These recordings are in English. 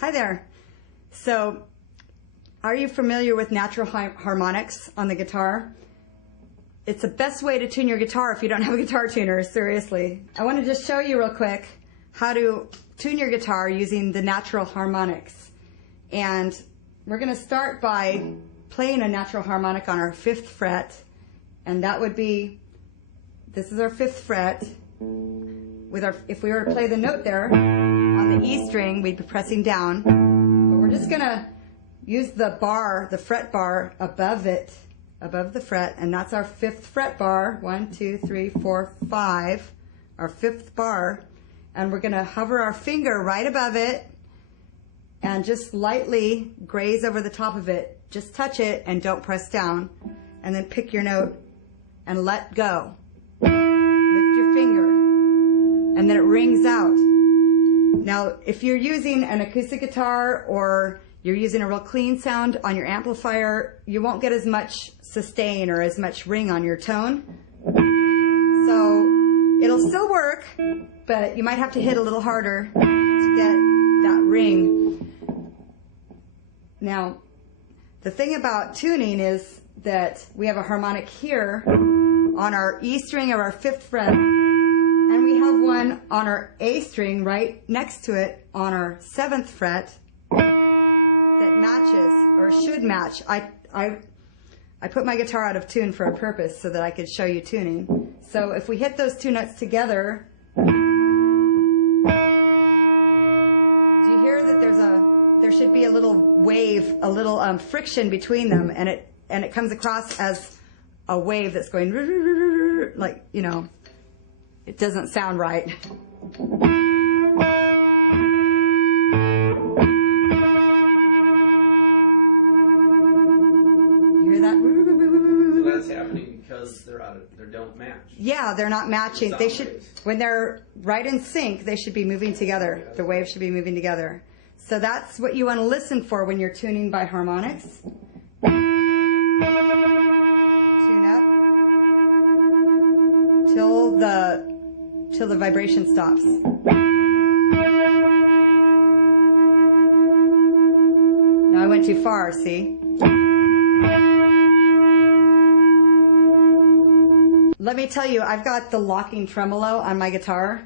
Hi there. So, are you familiar with natural harmonics on the guitar? It's the best way to tune your guitar if you don't have a guitar tuner, seriously. I want to just show you real quick how to tune your guitar using the natural harmonics. And we're going to start by playing a natural harmonic on our 5th fret. And that would be, this is our 5th fret. If we were to play the note there on the E string, we'd be pressing down. But we're just going to use the bar, the fret bar above it, above the fret, and that's our 5th fret bar. 1, 2, 3, 4, 5, our 5th bar. And we're going to hover our finger right above it and just lightly graze over the top of it. Just touch it and don't press down. And then pick your note and let go. Lift your finger. And then it rings out. Now, if you're using an acoustic guitar or you're using a real clean sound on your amplifier, you won't get as much sustain or as much ring on your tone. So it'll still work, but you might have to hit a little harder to get that ring. Now, the thing about tuning is that we have a harmonic here on our E string of our 5th fret, and we have one on our A string right next to it on our 7th fret that matches, or should match. I put my guitar out of tune for a purpose so that I could show you tuning. So if we hit those two notes together, do you hear that there should be a little wave, a little friction between them, and it comes across as a wave that's going like, you know, it doesn't sound right. You hear that? So that's happening because they don't match. Yeah, they're not matching. They should, when they're right in sync, they should be moving together. The waves should be moving together. So that's what you want to listen for when you're tuning by harmonics. Tune up till the vibration stops. Now I went too far, see? Let me tell you, I've got the locking tremolo on my guitar,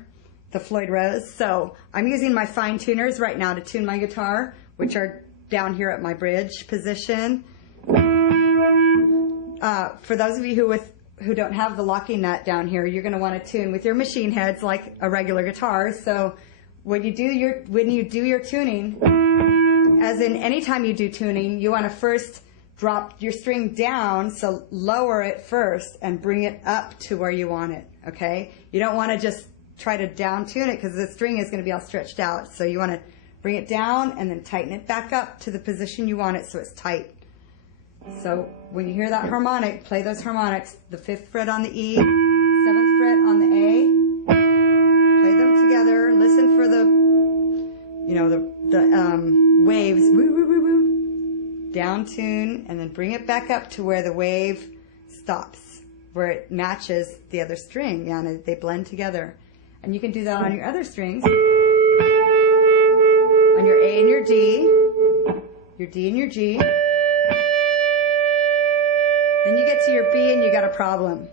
the Floyd Rose, so I'm using my fine tuners right now to tune my guitar, which are down here at my bridge position. For those of you who don't have the locking nut down here, you're going to want to tune with your machine heads like a regular guitar. So when you do your tuning, as in anytime you do tuning, you want to first drop your string down, so lower it first and bring it up to where you want it, okay? You don't want to just try to down tune it because the string is going to be all stretched out. So you want to bring it down and then tighten it back up to the position you want it so it's tight. So when you hear that harmonic, play those harmonics, the 5th fret on the E, 7th fret on the A, play them together, listen for the, you know, the waves, woo, woo, woo, woo, down tune, and then bring it back up to where the wave stops, where it matches the other string, yeah, and they blend together. And you can do that on your other strings, on your A and your D and your G. Then you get to your B and you got a problem.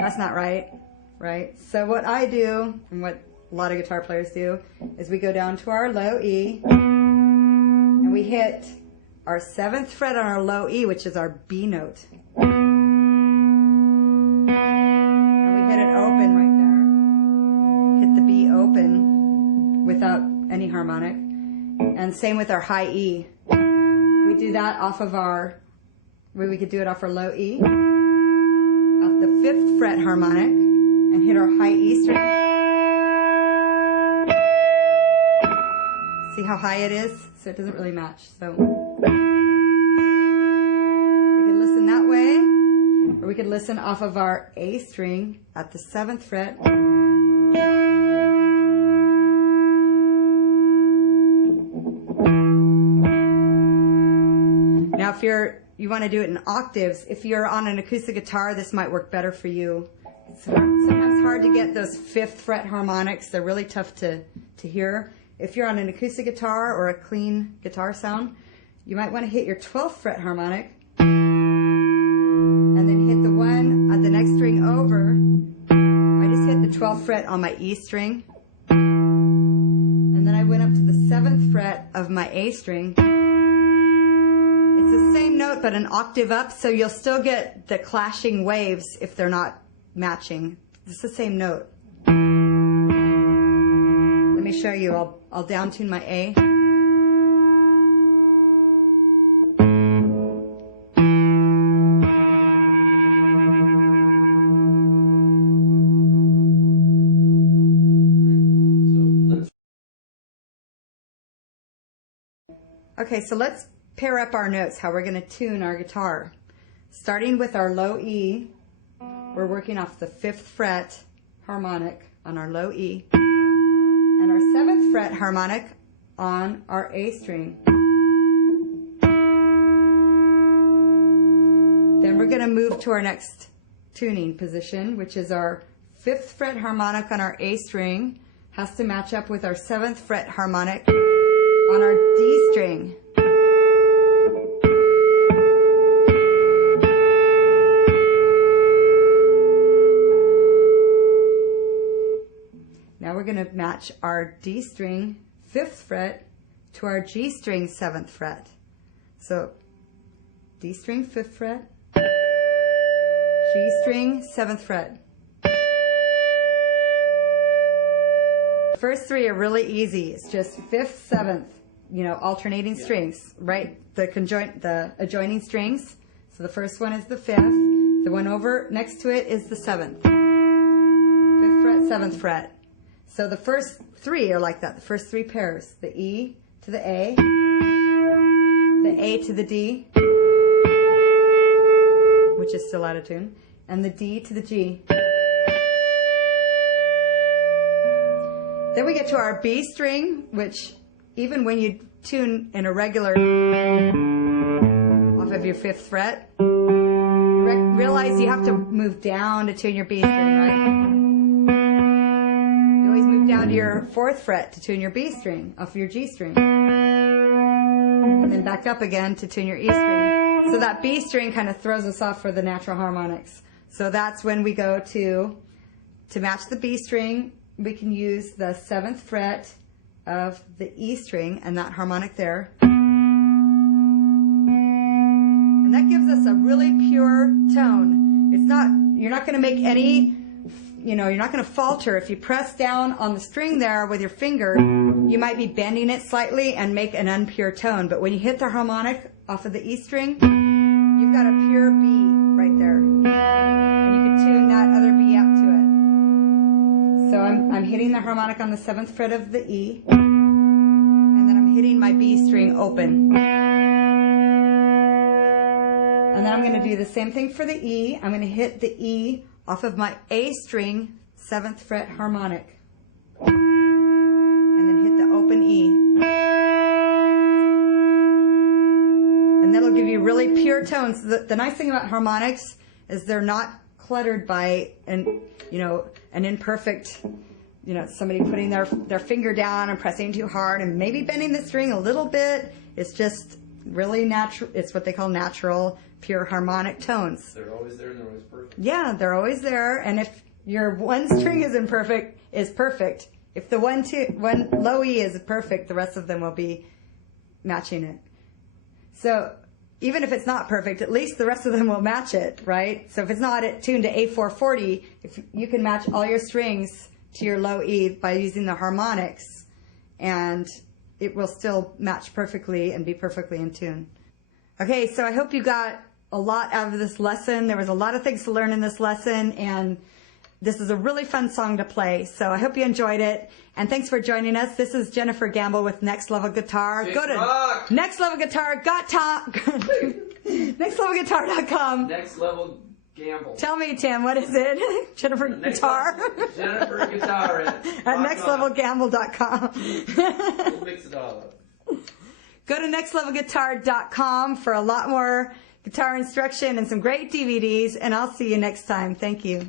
That's not right, right? So what I do, and what a lot of guitar players do, is we go down to our low E, and we hit our 7th fret on our low E, which is our B note. And we hit it open right there. Hit the B open without any harmonic. And same with our high E. We do that off of our, we could do it off our low E, off the 5th fret harmonic, and hit our high E string. See how high it is? So it doesn't really match. So we could listen that way, or we could listen off of our A string at the 7th fret. Now if you want to do it in octaves, if you're on an acoustic guitar, this might work better for you. It's sometimes hard to get those 5th fret harmonics. They're really tough to hear. if you're on an acoustic guitar or a clean guitar sound, you might want to hit your 12th fret harmonic and then hit the one on the next string over. I just hit the 12th fret on my E string, and then I went up to the 7th fret of my A string. It's the same note but an octave up, so you'll still get the clashing waves if they're not matching. It's the same note. Let me show you. I'll down tune my A. Okay, so let's pair up our notes, how we're going to tune our guitar. Starting with our low E, we're working off the 5th fret harmonic on our low E, and our 7th fret harmonic on our A string. Then we're going to move to our next tuning position, which is our 5th fret harmonic on our A string has to match up with our 7th fret harmonic on our D string. Now we're going to match our D string 5th fret to our G string 7th fret. So D string 5th fret, G string 7th fret. The first three are really easy. It's just 5th, 7th, alternating strings, right? The adjoining strings. So the first one is the 5th. The one over next to it is the 7th. 5th fret, 7th fret. So the first three are like that. The first three pairs. The E to the A to the D, which is still out of tune, and the D to the G. Then we get to our B string, which even when you tune in a regular off of your 5th fret, realize you have to move down to tune your B string, right? You always move down to your 4th fret to tune your B string off of your G string. And then back up again to tune your E string. So that B string kind of throws us off for the natural harmonics. So that's when we go to match the B string, we can use the 7th fret of the E string and that harmonic there. And that gives us a really pure tone. You're not going to make any, you're not going to falter. If you press down on the string there with your finger, you might be bending it slightly and make an unpure tone. But when you hit the harmonic off of the E string, you've got a pure B right there. And you can tune that other B up to it. So I'm hitting the harmonic on the 7th fret of the E, and then I'm hitting my B string open. And then I'm going to do the same thing for the E. I'm going to hit the E off of my A string 7th fret harmonic, and then hit the open E. And that'll give you really pure tones. The nice thing about harmonics is they're not cluttered by an imperfect, somebody putting their finger down and pressing too hard and maybe bending the string a little bit. It's just really natural. It's what they call natural, pure harmonic tones. They're always there and they're always perfect. Yeah, they're always there. And if your one string is perfect. If the one low E is perfect, the rest of them will be matching it. So even if it's not perfect, at least the rest of them will match it, right? So if it's not tuned to A440, if you can match all your strings to your low E by using the harmonics, and it will still match perfectly and be perfectly in tune. Okay, so I hope you got a lot out of this lesson. There was a lot of things to learn in this lesson, and this is a really fun song to play. So I hope you enjoyed it. And thanks for joining us. This is Jennifer Gamble with Next Level Guitar. Go to nextlevelguitar.com. Next Level Gamble. Tell me, Tim, what is it? Jennifer Guitar? Jennifer Guitar at nextlevelgamble.com. We'll mix it all up. Go to nextlevelguitar.com for a lot more guitar instruction and some great DVDs, and I'll see you next time. Thank you.